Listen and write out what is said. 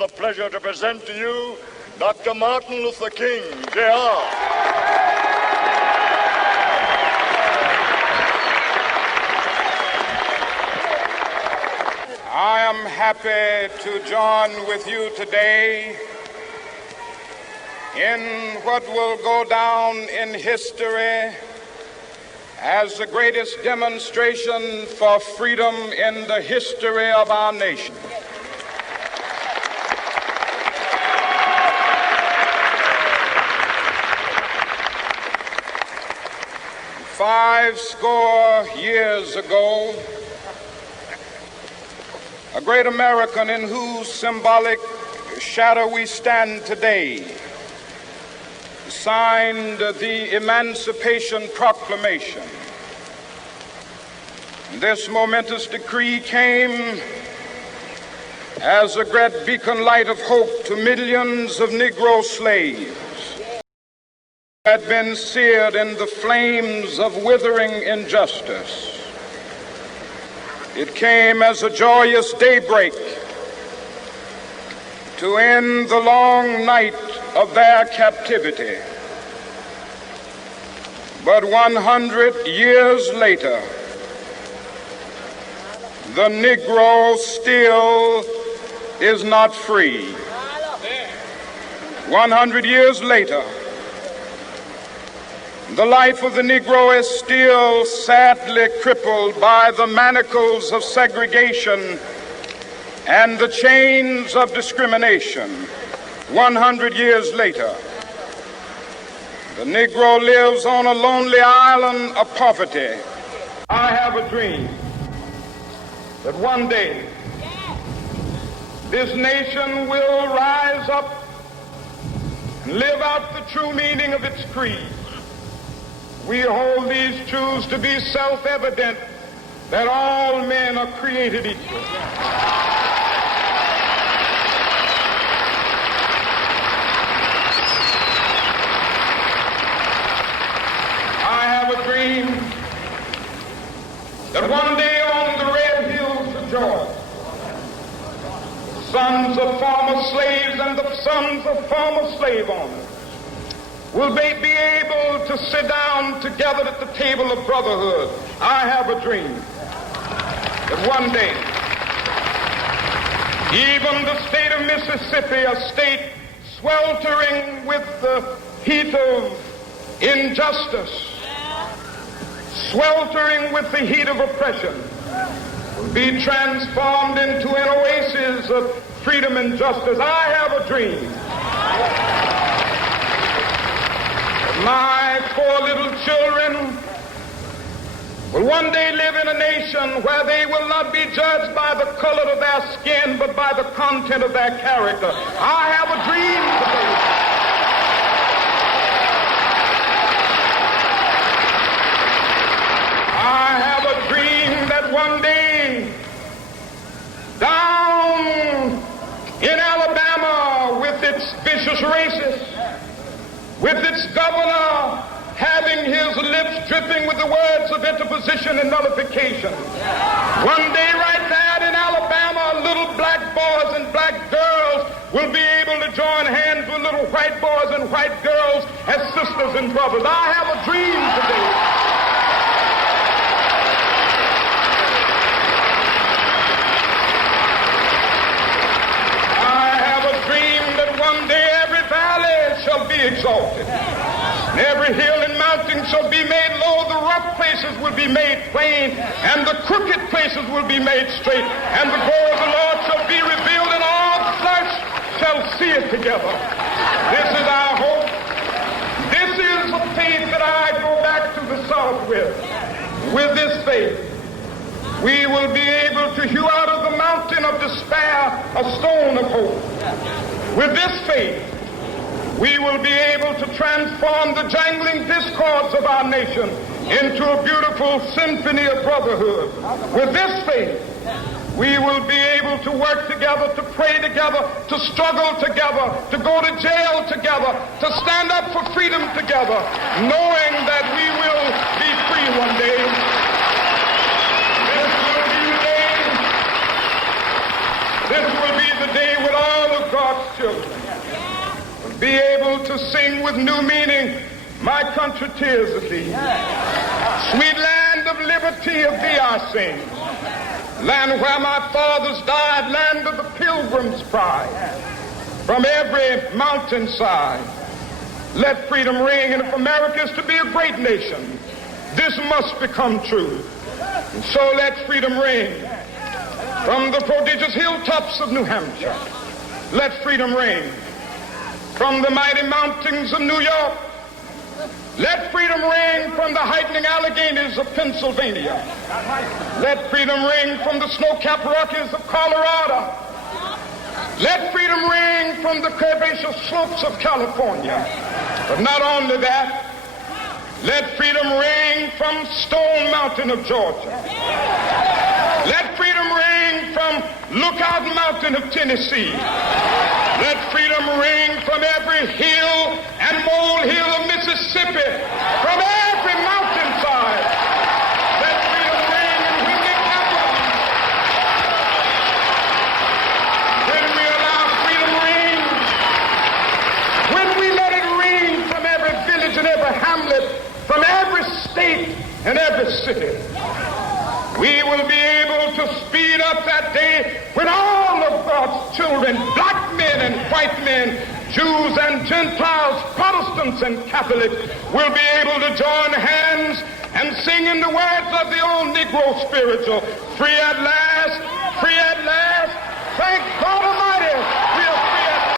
the pleasure to present to you Dr. Martin Luther King, Jr. I am happy to join with you today in what will go down in history as the greatest demonstration for freedom in the history of our nation. Five score years ago, a great American in whose symbolic shadow we stand today signed the Emancipation Proclamation. This momentous decree came as a great beacon light of hope to millions of Negro slaves who had been seared in the flames of withering injustice. It came as a joyous daybreak to end the long night of their captivity. But 100 years later, the Negro still is not free. 100 years later, the life of the Negro is still sadly crippled by the manacles of segregation and the chains of discrimination. 100 years later, the Negro lives on a lonely island of poverty. I have a dream that one day this nation will rise up and live out the true meaning of its creed. We hold these truths to be self-evident, that all men are created equal. I have a dream that one day on the red hills of Georgia, the sons of former slaves and the sons of former slave owners will they be able to sit down together at the table of brotherhood. I have a dream that one day, even the state of Mississippi, a state sweltering with the heat of injustice, sweltering with the heat of oppression, will be transformed into an oasis of freedom and justice. I have a dream. My four little children will one day live in a nation where they will not be judged by the color of their skin, but by the content of their character. I have a dream today. I have a dream that one day, down in Alabama, with its vicious racists, with its governor having his lips dripping with the words of interposition and nullification. One day right there in Alabama, little black boys and black girls will be able to join hands with little white boys and white girls as sisters and brothers. I have a dream today. I have a dream that one day every valley shall be exalted, and every hill and mountain shall be made low. The rough places will be made plain, and the crooked places will be made straight, and the glory of the Lord shall be revealed, and all flesh shall see it together. This is our hope. This is the faith that I go back to the South with. With this faith, we will be able to hew out of the mountain of despair a stone of hope. With this faith, we will be able to transform the jangling discords of our nation into a beautiful symphony of brotherhood. With this faith, we will be able to work together, to pray together, to struggle together, to go to jail together, to stand up for freedom together, knowing that we will be free one day. This will be the day when all of God to sing with new meaning, my country, tears of thee. Sweet land of liberty, of thee I sing. Land where my fathers died, land of the pilgrim's pride. From every mountainside, let freedom ring. And if America is to be a great nation, this must become true. And so let freedom ring. From the prodigious hilltops of New Hampshire, let freedom ring. From the mighty mountains of New York, let freedom ring. From the heightening Alleghenies of Pennsylvania, let freedom ring. From the snow-capped Rockies of Colorado, let freedom ring. From the curvaceous slopes of California. But not only that, let freedom ring from Stone Mountain of Georgia. Let freedom ring from Lookout Mountain of Tennessee. Let freedom ring from every hill and molehill of Mississippi, from every mountainside. Let freedom ring, and when it happens, when we allow freedom ring, when we let it ring from every village and every hamlet, from every state and every city, we will be able to speed up that day when all of God's children, black men and white men, Jews and Gentiles, Protestants and Catholics, will be able to join hands and sing in the words of the old Negro spiritual, free at last, thank God.